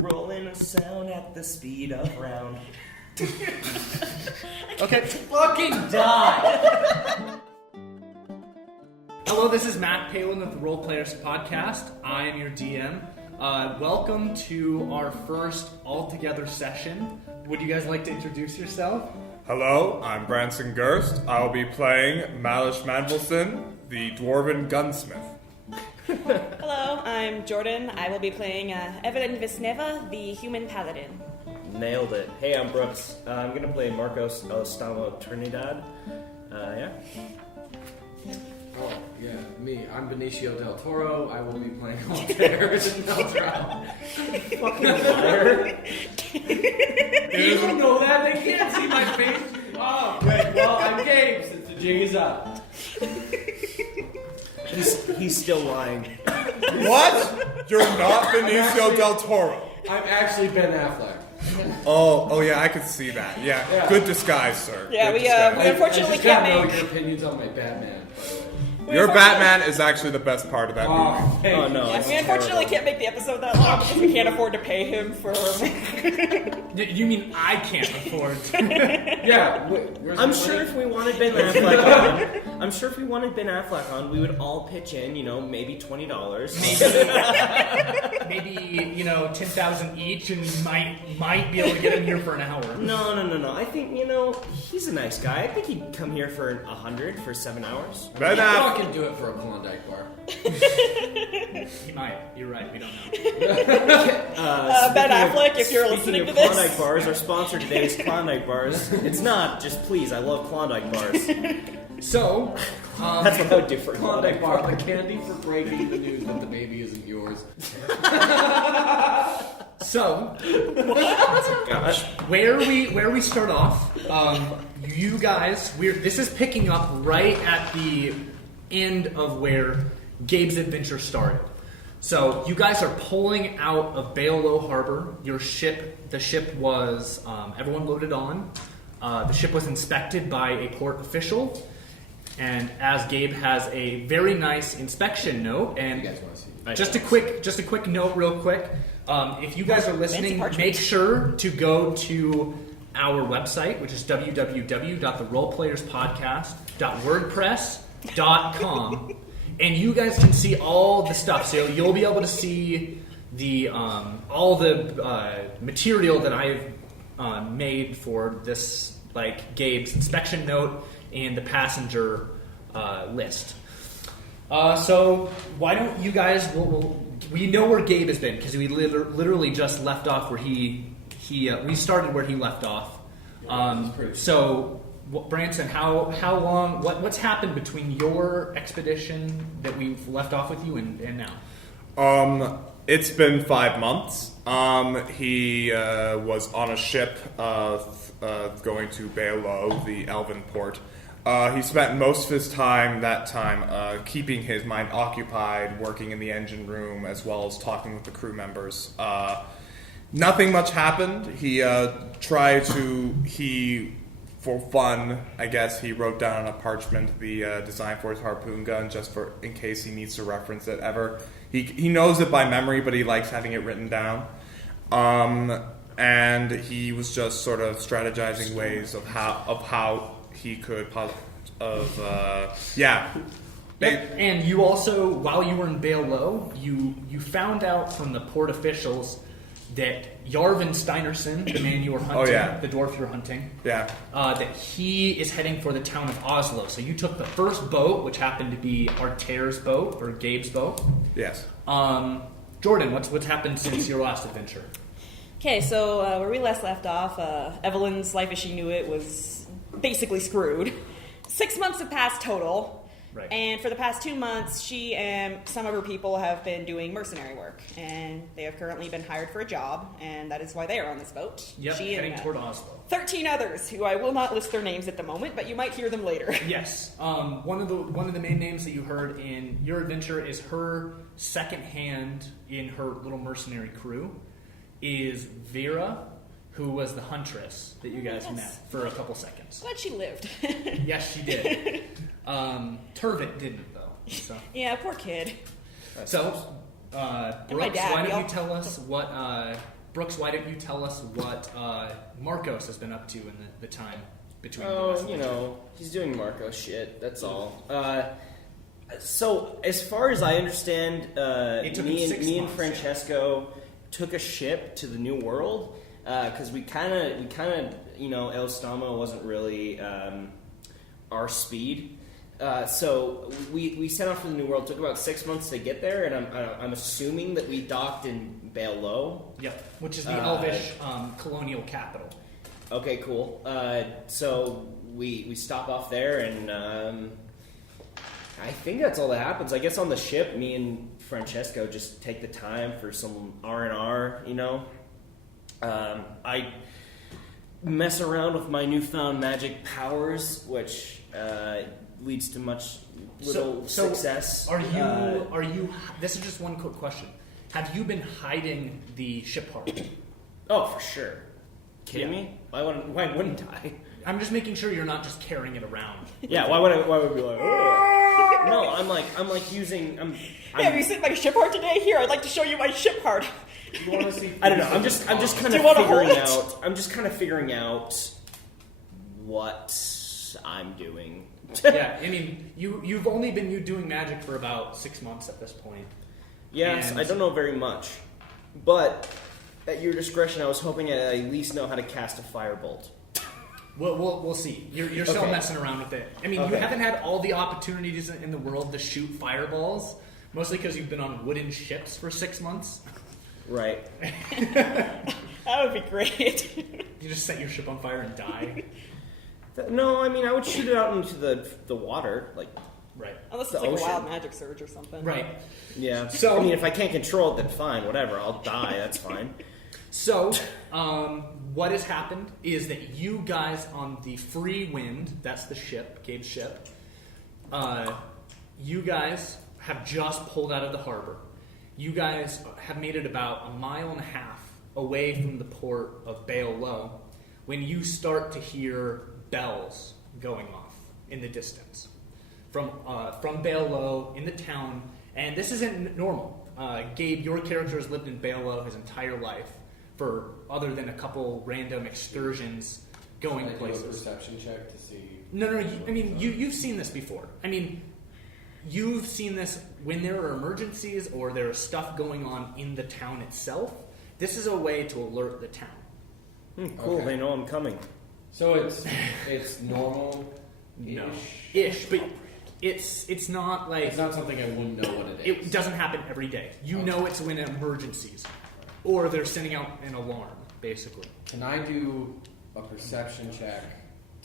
rolling a sound at the speed of round. Okay. Fucking die! Hello, this is Matt Palin of the Role Players Podcast. I am your DM. Welcome to our first all-together session. Would you guys like to introduce yourself? Hello, I'm Branson Gerst. I will be playing Maelish Mandelson, the Dwarven Gunsmith. Hello, I'm Jordan. I will be playing Evelyn Visneva, the Human Paladin. Nailed it. Hey, I'm Brooks. I'm going to play Marcos Elstamo Trinidad. Yeah. Oh, yeah, me. I'm Benicio del Toro. I will be playing Artier in Meltrow. Fucking liar. You don't know that? They can't see my face. Oh, great. Well, I'm Gabe since the jig is up. He's still lying. What? You're not Benicio del Toro. I'm actually Ben Affleck. Oh yeah, I could see that. Yeah. Good disguise, sir. Yeah, Good we disguise. unfortunately I just gotta can't know make. your opinions on my Batman, by the way. Your Batman is actually the best part of that movie. Oh, no. Yeah, it's we unfortunately terrible. can't make the episode that long because we can't afford to pay him for. You mean I can't afford? Yeah, I'm sure if we wanted Ben Affleck on, we would all pitch in, maybe $20. Maybe 10,000 each, and might be able to get him here for an hour. No. I think, he's a nice guy. I think he'd come here for 100 for 7 hours. Ben I Affleck. can do it for a Klondike bar. He might. You're right. We don't know. Ben Affleck, if you're listening to this. Klondike bars, our sponsor today is Klondike bars. It's not, just please, I love Klondike bars. So, That's what I would do for Klondike bar, the candy for breaking the news that the baby isn't yours. So, Gosh. where we start off, you guys, this is picking up right at the end of where Gabe's adventure started. So you guys are pulling out of Bailo Harbor. The ship was everyone loaded on. The ship was inspected by a port official, and as Gabe has a very nice inspection note, and You guys want to see? just a quick note, real quick. If you guys are listening, parchment. make sure to go to our website, which is www.theroleplayerspodcast.wordpress.com, and you guys can see all the stuff. So you'll be able to see the all the material that I've made for this, like Gabe's inspection note and the passenger list. So why don't you guys? We know where Gabe has been because we literally just left off where we started where he left off. So, Branson, how long? What's happened between your expedition that we've left off with you and now? It's been 5 months. He was on a ship going to Bailo, the Elven port. He spent most of his time keeping his mind occupied, working in the engine room, as well as talking with the crew members. Nothing much happened. He for fun, I guess, he wrote down on a parchment the design for his harpoon gun, just in case he needs to reference it ever. He knows it by memory, but he likes having it written down. And he was just sort of strategizing ways of how he could And you also, while you were in Bailo, you found out from the port officials that Yarvin Steinerson, the man you were hunting, the dwarf you were hunting, that he is heading for the town of Oslo. So you took the first boat, which happened to be Artier's boat, or Gabe's boat. Yes. Jordan, what's happened since your last adventure? Okay, so where we last left off, Evelyn's life as she knew it was basically screwed. 6 months have passed total. Right. And for the past 2 months, she and some of her people have been doing mercenary work. And they have currently been hired for a job, and that is why they are on this boat. Yep, she heading and, toward Oslo. 13 others, who I will not list their names at the moment, but you might hear them later. Yes. One of the main names that you heard in your adventure is her second hand in her little mercenary crew is Vera, who was the huntress that you guys met for a couple seconds. Glad she lived. Yes, she did. Turvit didn't, though. So. Yeah, poor kid. So, Brooks, my dad, why don't y'all. you tell us what Brooks, why don't you tell us what Marcos has been up to in the time between the Oh, rest of you the know, he's doing Marco shit. That's all. So as far as I understand, It took him 6 me and months, Francesco took a ship to the New World because we kind of, you know, El Stamo wasn't really our speed. So we set off for the New World. It took about 6 months to get there, and I'm assuming that we docked in Bale Low. Yep, which is the Elvish colonial capital. Okay, cool. So we stop off there, and I think that's all that happens. I guess on the ship, me and Francesco just take the time for some R&R, you know. I mess around with my newfound magic powers, which leads to much little success. Are you? This is just one quick question. Have you been hiding the ship part? Oh, for sure. Kidding Yeah. me? Why wouldn't I? I'm just making sure you're not just carrying it around. Yeah. Why would I be like? "Ugh." No, I'm like using. Hey, have you seen my ship part today? Here, I'd like to show you my ship part. You want to see? I don't know. I'm just kind Do of you wanna figuring hold it? out. I'm just kind of figuring out what I'm doing. Yeah, I mean, you've only been doing magic for about 6 months at this point. Yes, And- I don't know very much, but at your discretion, I was hoping I at least know how to cast a firebolt. We'll see. You're still Okay. messing around with it. I mean, you Okay. haven't had all the opportunities in the world to shoot fireballs, mostly because you've been on wooden ships for 6 months. Right. That would be great. You just set your ship on fire and die. No, I mean I would shoot it out into the water, like Right. Unless The it's like ocean. a wild magic surge or something. Right. yeah. So- I mean, if I can't control it, then fine, whatever. I'll die. That's fine. So, what has happened is that you guys on the Free Wind, that's the ship, Gabe's ship, you guys have just pulled out of the harbor. You guys have made it about 1.5 miles away from the port of Bale Low when you start to hear bells going off in the distance from Bale Low in the town. And this isn't normal. Gabe, your character has lived in Bale Low his entire life, for other than a couple random excursions going Can I do a places. perception check to see? No. You've seen this before. I mean, you've seen this when there are emergencies or there is stuff going on in the town itself. This is a way to alert the town. Cool. Okay. They know I'm coming. So it's normal. No, ish, but it's not like It's not something I wouldn't know what it is. it doesn't happen every day. You know it's when emergencies, or they're sending out an alarm, basically. Can I do a perception check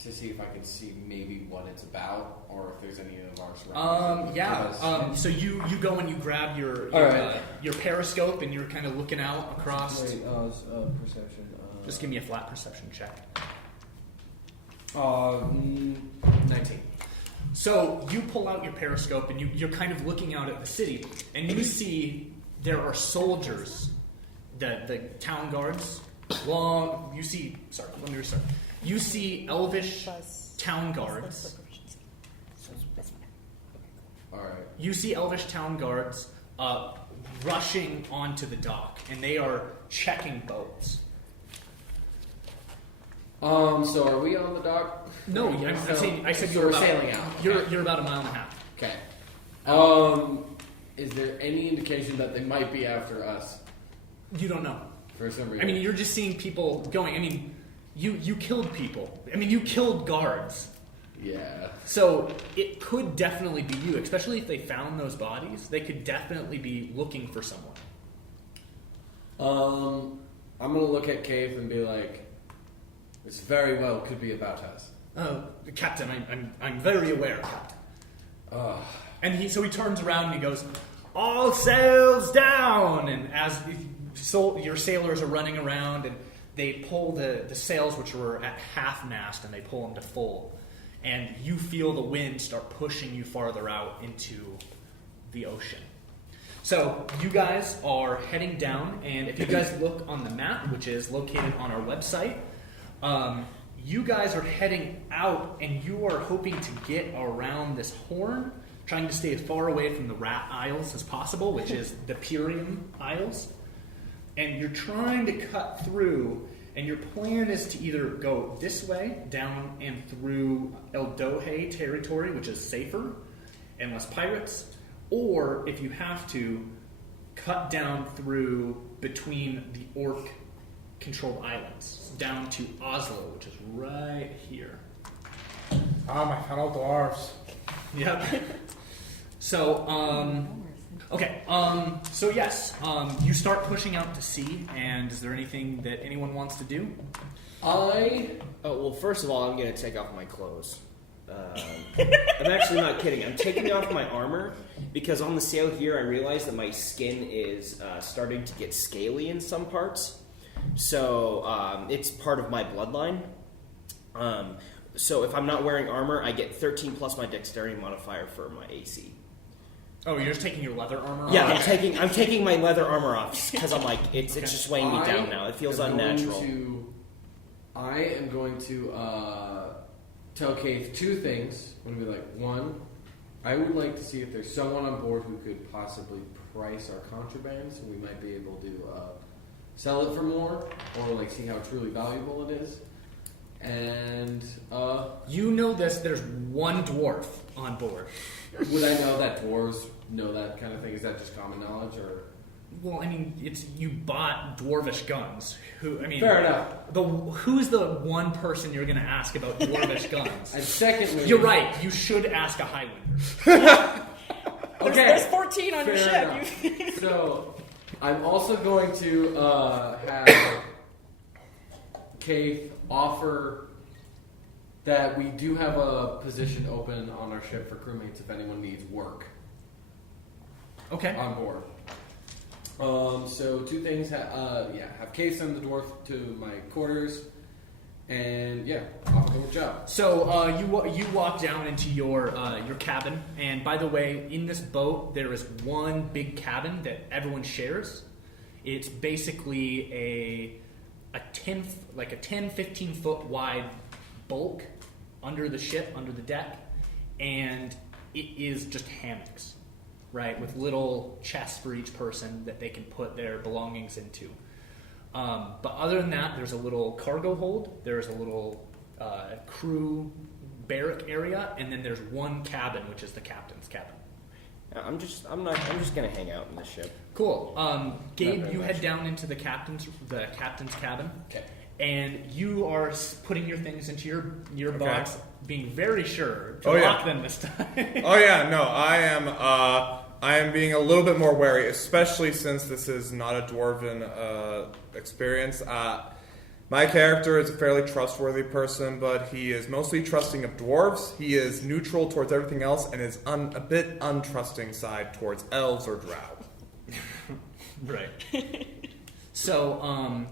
to see if I can see maybe what it's about, or if there's any of our surroundings? Yeah. Because- So you go and you grab your All right. your periscope and you're kind of looking out across. Wait, perception. Just give me a flat perception check. 19. So you pull out your periscope and you're kind of looking out at the city, and you see there are soldiers, the town guards. You see elvish town guards. All right. You see elvish town guards rushing onto the dock, and they are checking boats. So are we on the dock? No, I said so you were we're about, sailing out. You're about 1.5 miles. Okay. Is there any indication that they might be after us You don't know. for some reason? I mean, you're just seeing people going. I mean, you killed people. I mean, you killed guards. yeah. So it could definitely be you, especially if they found those bodies. They could definitely be looking for someone. I'm gonna look at Cave and be like, "It's very well could be about us." Captain, I'm very aware, Captain. And he turns around and he goes, "All sails down!" And as your sailors are running around, and they pull the sails, which were at half mast, and they pull them to full. And you feel the wind start pushing you farther out into the ocean. So you guys are heading down, and if you guys look on the map, which is located on our website, you guys are heading out, and you are hoping to get around this horn, trying to stay as far away from the Rat Isles as possible, which is the Purium Isles. and you're trying to cut through, and your plan is to either go this way, down and through El Dohe territory, which is safer and less pirates, or if you have to, cut down through between the orc-controlled islands, down to Oslo, which is right here. Ah, my fellow dwarves. Yep. So, okay. So yes, you start pushing out to sea, and is there anything that anyone wants to do? Oh, well, first of all, I'm going to take off my clothes. I'm actually not kidding. I'm taking off my armor because on the sail here I realized that my skin is starting to get scaly in some parts. So it's part of my bloodline. So if I'm not wearing armor, I get 13 plus my dexterity modifier for my AC. Oh, you're just taking your leather armor off? Yeah, I'm taking my leather armor off because I'm like, it's just weighing me down now. It feels unnatural. I am going to tell Keith two things. I'm going to be like, one, I would like to see if there's someone on board who could possibly price our contraband, so we might be able to sell it for more, or like see how truly valuable it is. And you know this. There's one dwarf on board. Would I know that dwarves know that kind of thing? Is that just common knowledge, or? Well, I mean, you bought dwarvish guns. Fair enough. Who's the one person you're going to ask about dwarvish guns? And secondly, you're right. You should ask a Highlander. Okay, there's 14 on your fair ship. enough. So, I'm also going to have Keith offer that we do have a position open on our ship for crewmates if anyone needs work. Okay. On board. So two things. Have Keith send the dwarf to my quarters, and offer them a job. So you walk down into your cabin, and by the way, in this boat there is one big cabin that everyone shares. It's basically a 10-15 foot wide bulk under the ship, under the deck, and it is just hammocks, right, with little chests for each person that they can put their belongings into. But other than that, there's a little cargo hold, there's a little crew barrack area, and then there's one cabin, which is the captain's cabin. I'm just gonna hang out in the ship. Cool. Gabe, you head down into the captain's cabin. Okay. And you are putting your things into your box, being very sure to lock them this time. Oh yeah, no, I am being a little bit more wary, especially since this is not a dwarven experience. My character is a fairly trustworthy person, but he is mostly trusting of dwarves. He is neutral towards everything else, and is a bit untrusting side towards elves or drow. Right. So, an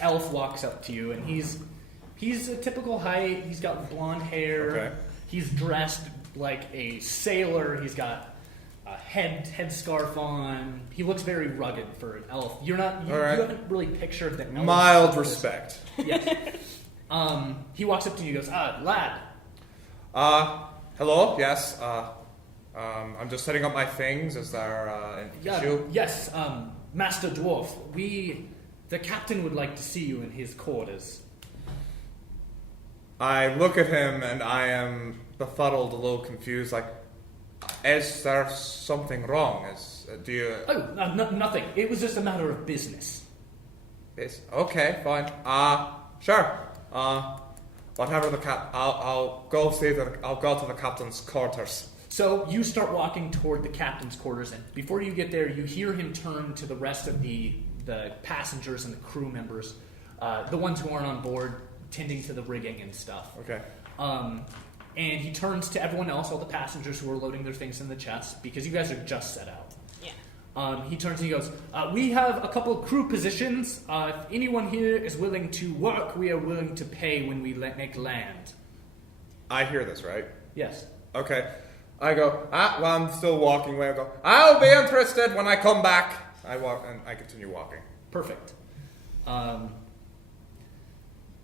elf walks up to you, and he's a typical height. He's got blonde hair. Okay. He's dressed like a sailor. He's got a headscarf on. He looks very rugged for an elf. You haven't really pictured that. Mild respect. Yes. He walks up to you and goes, lad. Hello. Yes. I'm just setting up my things. Is there an issue? Yes. Master Dwarf, the captain would like to see you in his quarters. I look at him and I am befuddled, a little confused. Like, is there something wrong? Nothing. It was just a matter of business. Okay, fine. Sure. Whatever I'll go to the captain's quarters. So you start walking toward the captain's quarters, and before you get there, you hear him turn to the rest of the passengers and the crew members, the ones who aren't on board, tending to the rigging and stuff. Okay. And he turns to everyone else, all the passengers who are loading their things in the chests, because you guys are just set out. Yeah. He turns and he goes, we have a couple of crew positions. If anyone here is willing to work, we are willing to pay when we make land. I hear this, right? Yes. Okay. I go, well, I'm still walking away. I go, I'll be interested when I come back. I walk, and I continue walking. Perfect. All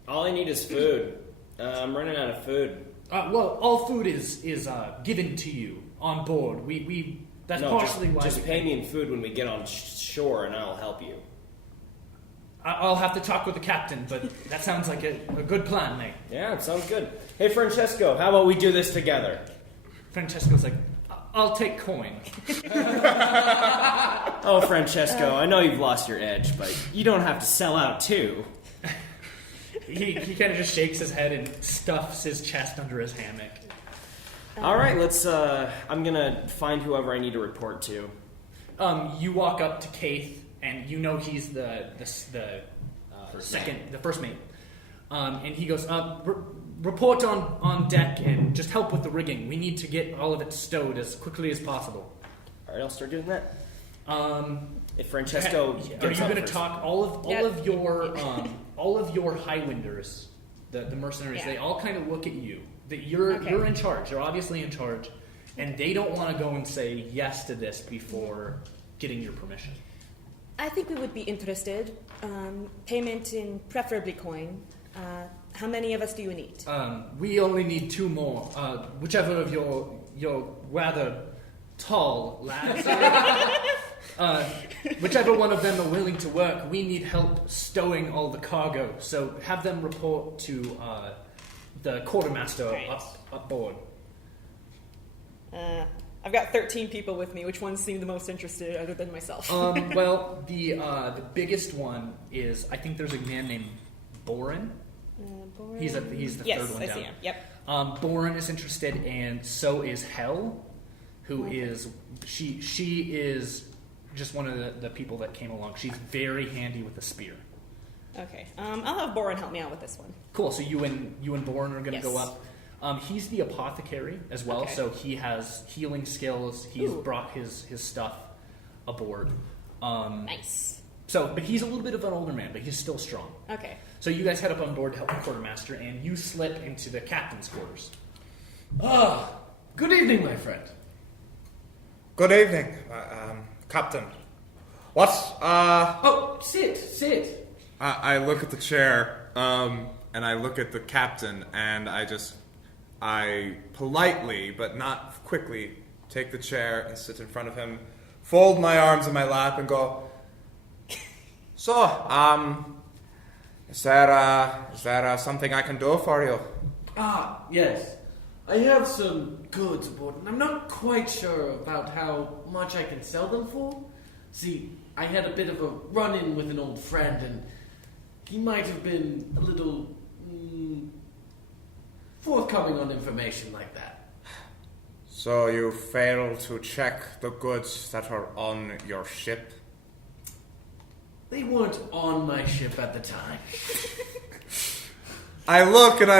I need is food. I'm running out of food. Well, all food is given to you on board. That's No, partially why. just we pay came. me in food when we get on shore, and I'll help you. I'll have to talk with the captain, but that sounds like a good plan, mate. Yeah, it sounds good. Hey, Francesco, how about we do this together? Francesco's like, I'll take coin. Oh, Francesco, I know you've lost your edge, but you don't have to sell out too. He kind of just shakes his head and stuffs his chest under his hammock. All right, let's. I'm gonna find whoever I need to report to. You walk up to Keith, and you know he's the first mate. And he goes, report on deck and just help with the rigging. We need to get all of it stowed as quickly as possible. All right, I'll start doing that. If Are Francesco, you gets up going to first. talk all of your Highwinders, the mercenaries? Yeah. They all kind of look at you. That you're in charge. You're obviously in charge, and they don't want to go and say yes to this before getting your permission. I think we would be interested. Payment in preferably coin. How many of us do you need? We only need 2 more. Whichever of your rather tall lads, whichever one of them are willing to work, we need help stowing all the cargo. So have them report to the quartermaster Right. up board. I've got 13 people with me. Which ones seem the most interested other than myself? Well, the biggest one is, I think there's a man named Boren. Boren? He's the yes, third one I down. see him. Yep. Boren is interested, and so is Hel, who is she is just one of the people that came along. She's very handy with a spear. Okay. I'll have Boren help me out with this one. Cool. So you and Boren are going to Yes. go up. He's the apothecary as well, Okay. so he has healing skills. He's Ooh. brought his stuff aboard. Nice. So, but he's a little bit of an older man, but he's still strong. Okay. So you guys head up on board to help the quartermaster, and you slip into the captain's quarters. Good evening, my friend. Good evening, Captain. What? Oh, sit. I look at the chair, and I look at the captain, and I politely, but not quickly, take the chair and sit in front of him, fold my arms in my lap, and go, so, is there something I can do for you? Yes. I have some goods aboard, and I'm not quite sure about how much I can sell them for. See, I had a bit of a run-in with an old friend, and he might have been a little forthcoming on information like that. So you failed to check the goods that are on your ship? They weren't on my ship at the time. I look and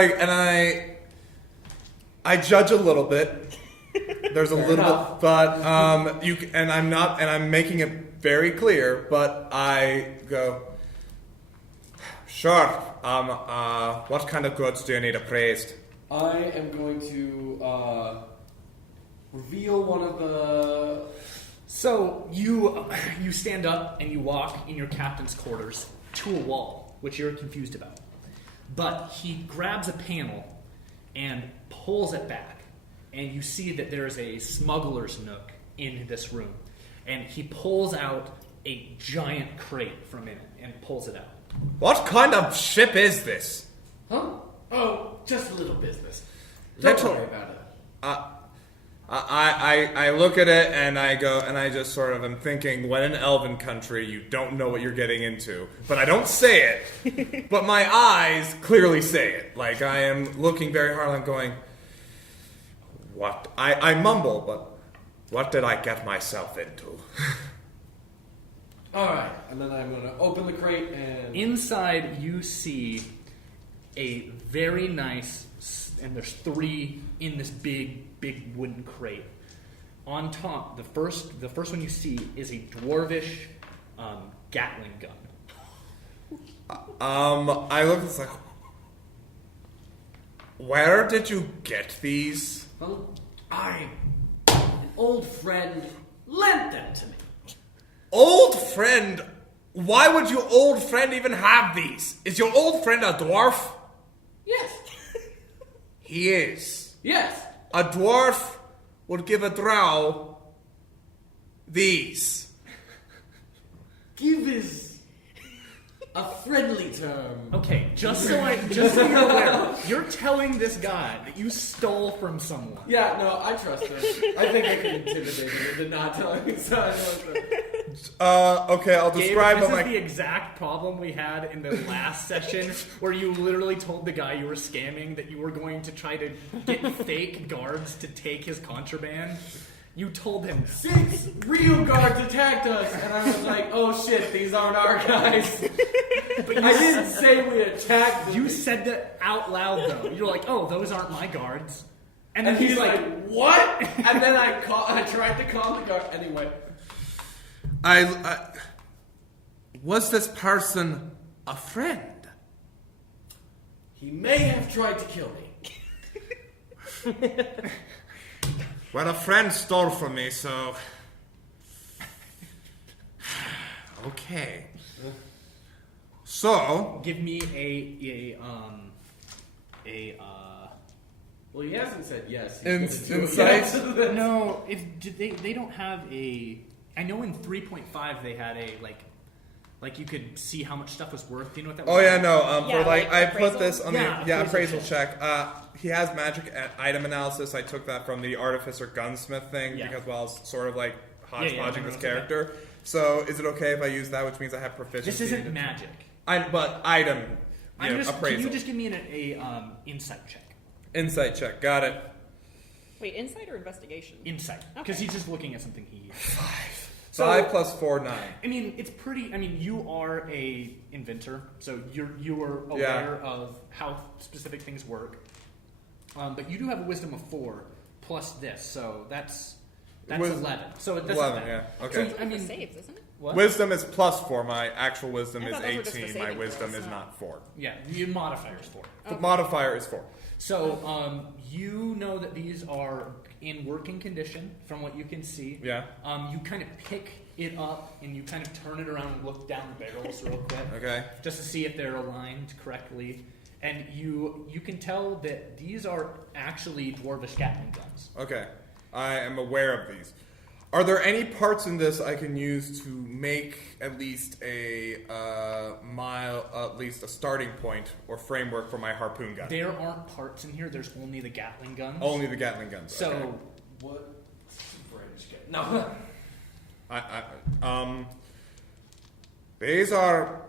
I judge a little bit. There's a little bit, but I'm making it very clear. But I go, sure. What kind of goods do you need appraised? I am going to reveal one of the... So you stand up and you walk in your captain's quarters to a wall, which you're confused about. But he grabs a panel and pulls it back, and you see that there is a smuggler's nook in this room. And he pulls out a giant crate from in it and pulls it out. What kind of ship is this? Huh? Oh, just a little business. Don't Little- worry about it. I look at it and I go, and I just sort of am thinking, when in Elven country, you don't know what you're getting into. But I don't say it. But my eyes clearly say it. Like, I am looking very hard and going, what? I mumble, but what did I get myself into? Alright, and then I'm going to open the crate and... Inside, you see a very nice, and there's 3 in this big wooden crate. On top, the first one you see is a dwarvish Gatling gun. I look, it's like, where did you get these? Well, an old friend lent them to me. Old friend? Why would your old friend even have these? Is your old friend a dwarf? Yes. He is. Yes. A dwarf would give a drow These. Give is a friendly term. Okay, just so you're aware, you're telling this guy that you stole from someone. Yeah, no, I trust her. I think I can intimidate her into not telling me so. Okay, I'll describe Gabe, this what is the exact problem we had in the last session, where you literally told the guy you were scamming that you were going to try to get fake guards to take his contraband. You told him 6 real guards attacked us, and I was like, "Oh shit, these aren't our guys." But I didn't say we attacked them. You said that out loud though. You're like, "Oh, those aren't my guards," and then he's like, "What?" And then I tried to call the guard anyway. I was this person a friend? He may have tried to kill me. Well, a friend stole from me, so okay. So give me Well, he hasn't said yes. Insight? No, they don't have a. I know in 3.5 they had a like you could see how much stuff was worth. Do you know what that was? Oh yeah, no. Yeah, for like like I appraisal? put this on Yeah, the appraisal appraisal check. He has magic item analysis. I took that from the artificer gunsmith thing Yeah. because I was sort of like Yeah, hodgepodging no, this it's okay. character. So is it okay if I use that, which means I have proficiency? This isn't magic. But item. Can Appraisal. you just give me an insight check? Insight check. Got it. Wait, insight or investigation? Insight, because he's just looking at something he. 5 plus 4, 9. I mean, it's pretty. I mean, you are a inventor, so you are aware of how specific things work. But you do have a wisdom of 4 plus this, so that's 11. So that's 11, not bad. yeah, okay. So, I For mean, saves, isn't it? what? Wisdom is plus 4. My actual wisdom I is thought those were just for 18. My saving wisdom throws, is not- not 4. Yeah, your modifier's 4. The modifier is 4. So you know that these are in working condition from what you can see. Yeah. You kind of pick it up and you kind of turn it around and look down the barrels real quick. Okay. Just to see if they're aligned correctly. And you can tell that these are actually dwarvish Gatling guns. Okay. I am aware of these. Are there any parts in this I can use to make at least a starting point or framework for my harpoon gun? There aren't parts in here. There's only the Gatling guns. Only the Gatling guns. So okay. What? British guy? No. These are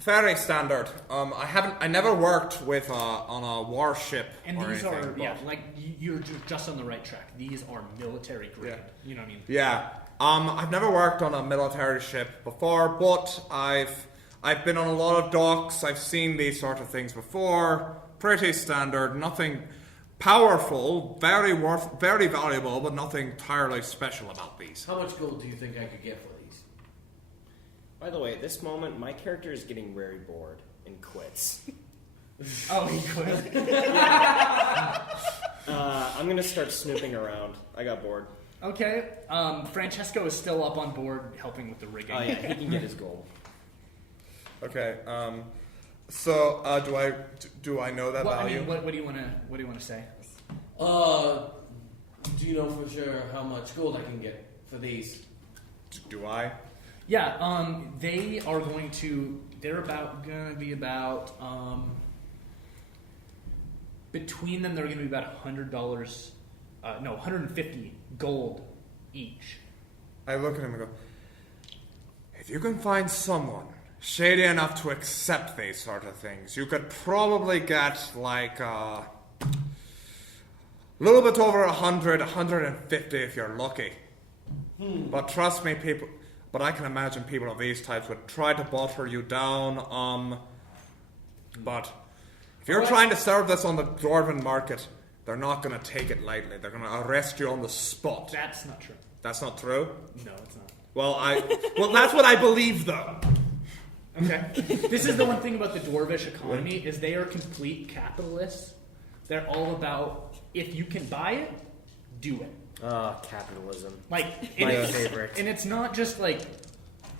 very standard. I never worked with on a warship and or these anything. are but- like you're just on the right track. These are military grade. Yeah. You know what I mean? Yeah. I've never worked on a military ship before, but I've been on a lot of docks. I've seen these sort of things before. Pretty standard. Nothing powerful. Very valuable, but nothing entirely special about these. How much gold do you think I could get for these? By the way, at this moment, my character is getting very bored and quits. Oh, he quit. I'm gonna start snooping around. I got bored. Okay. Francesco is still up on board helping with the rigging. Oh yeah, he can get his gold. Okay. So do I know that Well, I value? mean, what do you want to say? Do you know for sure how much gold I can get for these? Do I? Yeah. They are going to. They're gonna be about. Between them, they're going to be about $100. No, 150 gold each. I look at him and go, if you can find someone shady enough to accept these sort of things, you could probably get like a little bit over 100, 150 if you're lucky. But trust me, I can imagine people of these types would try to butter you down. But if you're trying to serve this on the dwarven market, they're not going to take it lightly. They're going to arrest you on the spot. That's not true. That's not true? No, it's not. Well, that's what I believe, though. Okay. This is the one thing about the dwarvish economy is they are complete capitalists. They're all about if you can buy it, do it. Capitalism. Like My it's- favorite. And it's not just like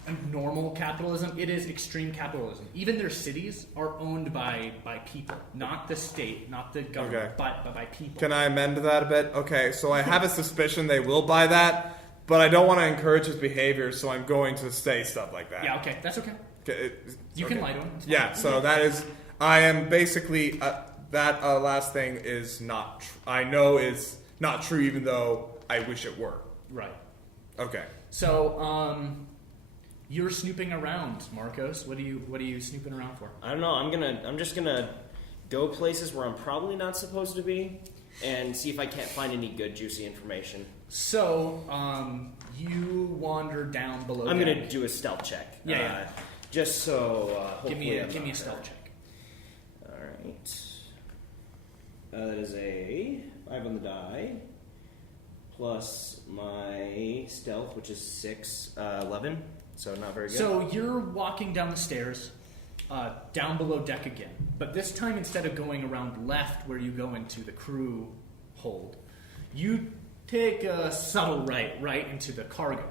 a normal capitalism. It is extreme capitalism. Even their cities are owned by people, not the state, not the government, Okay. but by people. Can I amend that a bit? Okay, so I have a suspicion they will buy that, but I don't want to encourage his behavior, so I'm going to say stuff like that. Yeah, okay, that's okay. Okay, You can lie to him. It's fine. Yeah, so that is. I am basically that last thing is not. I know is not true, even though I wish it were. Right. Okay. So, you're snooping around, Marcos. What are you snooping around for? I don't know. I'm just gonna go places where I'm probably not supposed to be, and see if I can't find any good juicy information. So, you wander down below. I'm deck. gonna do a stealth check. Yeah. Just so. Give me hopefully a stealth check. All right. That is a 5 on the die, plus my stealth, which is 6, 11. So not very good. So you're walking down the stairs, down below deck again. But this time, instead of going around left where you go into the crew hold, you take a subtle right into the cargo.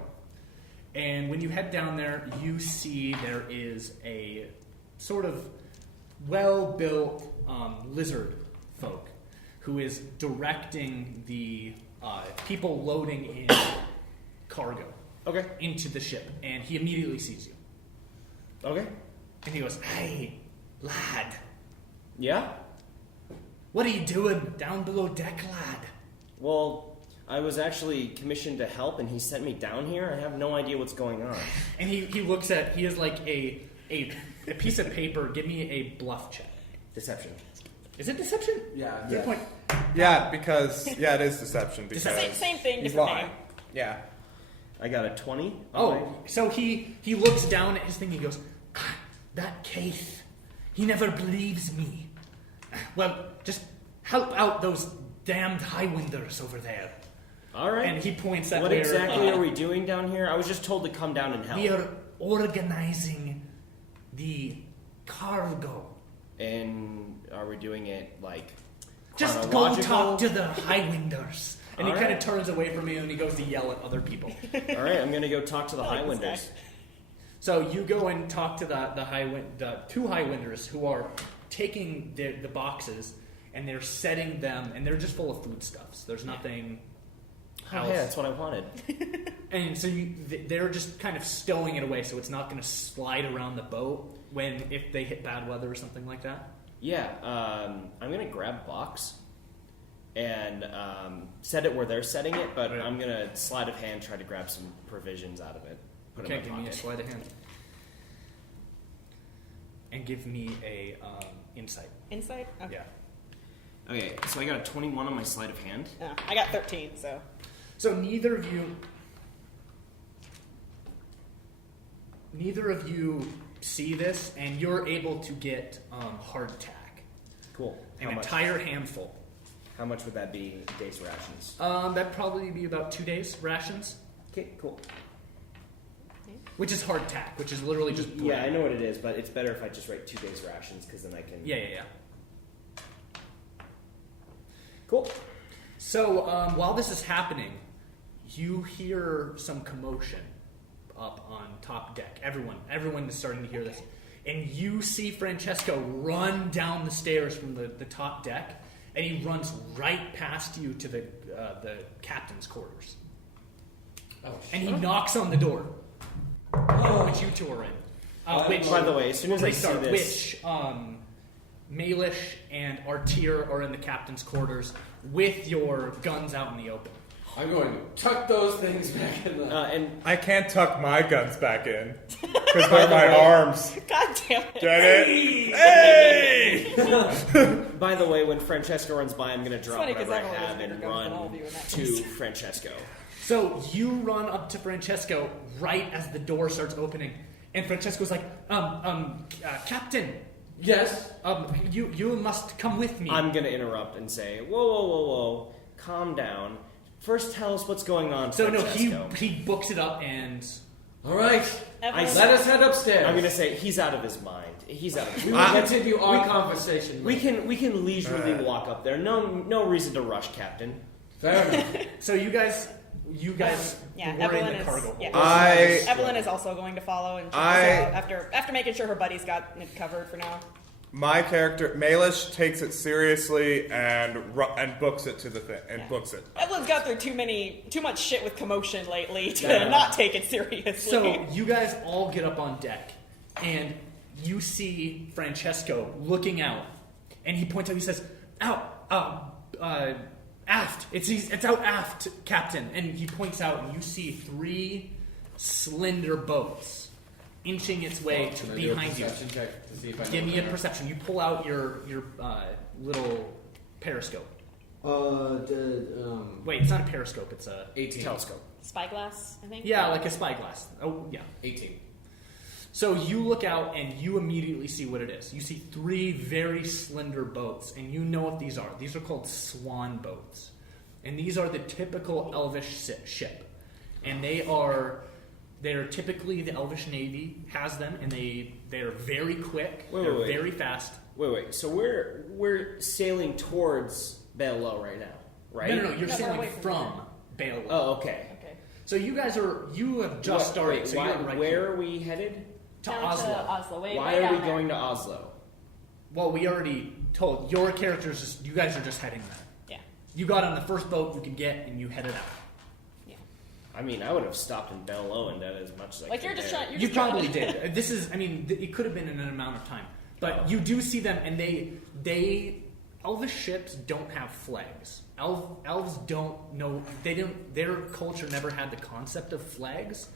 And when you head down there, you see there is a sort of well-built lizard folk who is directing the people loading in cargo Okay. into the ship, and he immediately sees you. Okay. And he goes, "Hey, lad, Yeah. what are you doing down below deck, lad?" Well, I was actually commissioned to help, and he sent me down here. I have no idea what's going on. And he looks at, he has like a piece of paper. Give me a bluff check. Deception. Is it deception? Yeah. Good point. Yeah, because it is deception. Because Same thing, he's different lying. name. Yeah. I got a 20. Oh, so he looks down at his thing. He goes, "That Keith, he never believes me. Well, just help out those damned Highwinders over there." All right. And he points at What where, exactly are we doing down here? I was just told to come down and help. We are organizing the cargo. And are we doing it like Just go chronological? talk to the Highwinders. And he All kind right. of turns away from you and he goes to yell at other people. All right, I'm gonna go talk to the I like this Highwinders. So you go and talk to the two Highwinders who are taking the boxes and they're setting them, and they're just full of foodstuffs. There's nothing Oh else. yeah, that's what I wanted. And so they're just kind of stowing it away so it's not going to slide around the boat if they hit bad weather or something like that. Yeah, I'm gonna grab a box and set it where they're setting it, but Right. I'm gonna sleight of hand try to grab some provisions out of it. Put Okay, it in give my me a pocket. sleight of hand. And give me a insight. Insight? Okay. Yeah. Okay, so I got a 21 on my sleight of hand. Oh, I got 13, so. So neither of you see this, and you're able to get hardtack, Cool. an How much? entire handful. How much would that be days rations? That'd probably be about 2 days rations, Okay, cool. which is hardtack, which is literally just bread. Yeah, I know what it is, but it's better if I just write 2 days rations because then I can. Yeah. Cool. So while this is happening, you hear some commotion up on top deck. Everyone is starting to hear this. And you see Francesco run down the stairs from the top deck, and he runs right past you to the captain's quarters. Oh, And he knocks on the door, which you two are in. Which, By the way, as soon as I see restart, this, which Maelish and Artier are in the captain's quarters with your guns out in the open. I'm going to tuck those things back in the. and I can't tuck my guns back in because they're my arms. God damn it. Get it? Hey! by the way, when Francesco runs by, I'm gonna drop funny 'cause whatever I Evelyn have has and bigger guns than all of run you in that to case. Francesco. So you run up to Francesco right as the door starts opening, and Francesco's like, Captain, Yes. you must come with me. I'm gonna interrupt and say, whoa, calm down. First, tell us what's going on, so no, Francesco. he books it up and All right. Evelyn, Let us head upstairs. I'm gonna say he's out of his mind. He's out of his We mind. will continue our conversation. We can leisurely walk up there. No reason to rush, Captain. Fair enough. so you guys yeah, were Evelyn in the is. cargo Yeah. hold. Evelyn is also going to follow, and she I- also, after making sure her buddy's got it covered for now. My character Maelish takes it seriously and books it to the thing and books it. Evelyn's got through too much shit with commotion lately to not take it seriously. So you guys all get up on deck, and you see Francesco looking out, and he points out. He says, "Out, aft. It's out aft, Captain." And he points out, and you see 3 slender boats inching its way to Can I do a behind you. perception check to see if I know Give me a what perception. You pull out your little periscope. Wait, it's not a periscope. It's a 18. telescope. Spyglass, I think. Yeah, like a spyglass. Oh, yeah. 18. So you look out and you immediately see what it is. You see 3 very slender boats, and you know what these are. These are called swan boats, and these are the typical Elvish ship, and they're typically the Elvish Navy has them, and they're very quick. They're Wait. very fast. Wait. So we're sailing towards Belo right now, right? No. You're No, we're sailing away from from Baylor. Oh, okay. Okay. So you guys have just started. Wait, so you're right where here. are we headed? To Down Oslo. To Oslo. Why way are down we there. going to Oslo? Well, we already told your characters. You guys are just heading there. Yeah. You got on the first boat you could get, and you headed out. Yeah. I mean, I would have stopped in Belo and done as much as I Like could you're just there. trying. You're You just trying probably to- did. This is, I mean, it could have been in an amount of time, but you do see them, and Elvish ships don't have flags. Elves don't know. Their culture never had the concept of flags.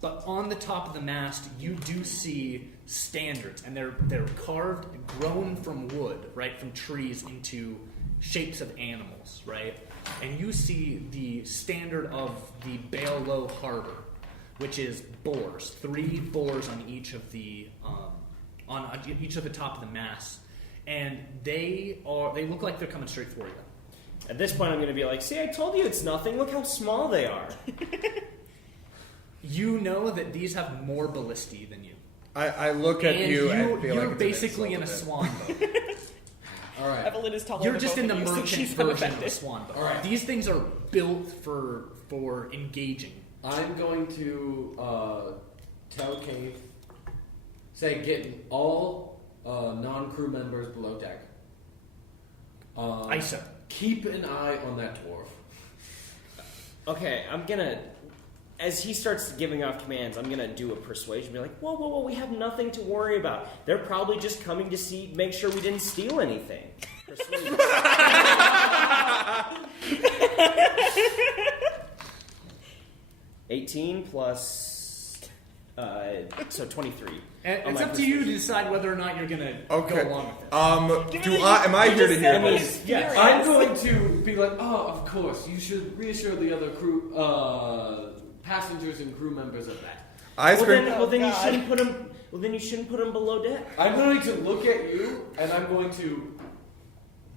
But on the top of the mast, you do see standards, and they're carved, grown from wood, right, from trees into shapes of animals, right? And you see the standard of the Baelo Harbor, which is boars, 3 boars on each of the top of the mast, and they look like they're coming straight for you. At this point, I'm going to be like, see, I told you it's nothing. Look how small they are. You know that these have more ballistae than you. I look at you and feel you're like basically in a it's swan boat. All right. Evelyn is taller. You're than just both in the of you, so merchant she's version of a unaffected. swan boat. All right. These things are built for engaging. I'm going to tell Kate, say get all non-crew members below deck. ISO. Keep an eye on that dwarf. Okay, I'm going to... As he starts giving off commands, I'm going to do a persuasion. Be like, whoa, we have nothing to worry about. They're probably just coming to make sure we didn't steal anything. Persuasion. 18 plus... so 23. And on it's my up to you to persuasion. decide whether or not you're going to Okay. go along with this. Am I here to hear said this? this. Yes. I'm going to be like, oh, of course, you should reassure the other crew, passengers and crew members of that. Ice cream. Well, then you God. shouldn't put him... Well, then you shouldn't put him below deck. I'm going to look at you, and I'm going to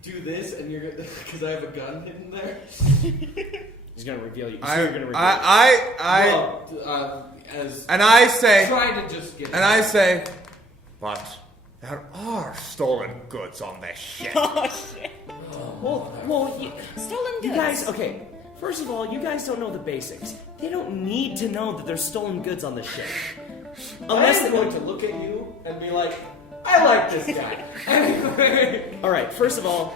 do this, and you're gonna, because I have a gun hidden there. He's going to reveal you. So I, you're going to reveal Well, as and I say, try to just get. and I say, but there are stolen goods on this ship. Oh shit! Well, Stolen goods. you guys, okay. First of all, you guys don't know the basics. They don't need to know that there's stolen goods on the ship. Unless I'm they going to look at you and be like, I like this guy. Anyway, All right. First of all,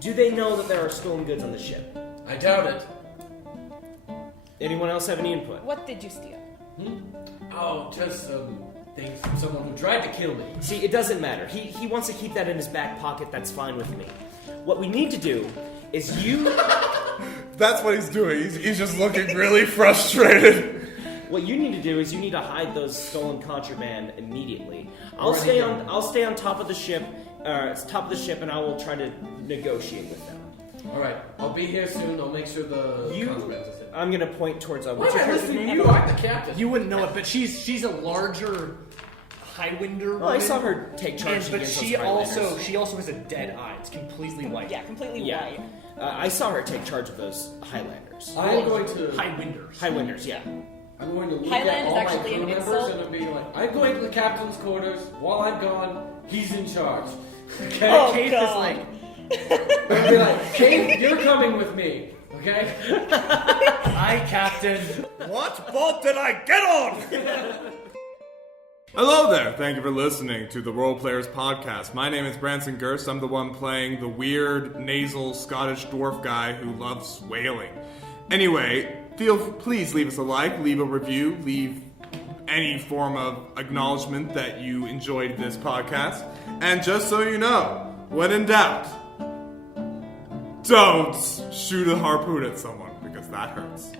do they know that there are stolen goods on the ship? I doubt it. Anyone else have any input? What did you steal? Oh, just some things from someone who tried to kill me. See, it doesn't matter. He wants to keep that in his back pocket. That's fine with me. What we need to do is you. That's what he's doing. He's just looking really frustrated. What you need to do is you need to hide those stolen contraband immediately. I'll Already stay done. on top of the ship, and I will try to negotiate with them. All right, I'll be here soon. I'll make sure the contraband is in. I'm gonna point towards Why what's am your I character's listening to name? you? I'm the captain. You wouldn't know it, but she's a larger highwinder. Oh, I woman. saw her take charge. But against she those also Highlanders. has a dead eye. It's completely white. Yeah, completely Yeah. white. I saw her take charge of those Highlanders. I'm going to. Highwinders. Highwinders, yeah. I'm going to look Highland at is all my actually crew an members insult. and I'm being like, I'm going to the captain's quarters. While I'm gone, he's in charge. Okay? Oh, Kate is God. like, I'll be like, Kate, you're coming with me. Okay? "Hi, Captain." What boat did I get on? Hello there! Thank you for listening to the Role Players Podcast. My name is Branson Gerst. I'm the one playing the weird, nasal Scottish dwarf guy who loves whaling. Anyway, please leave us a like, leave a review, leave any form of acknowledgement that you enjoyed this podcast. And just so you know, when in doubt, don't shoot a harpoon at someone, because that hurts.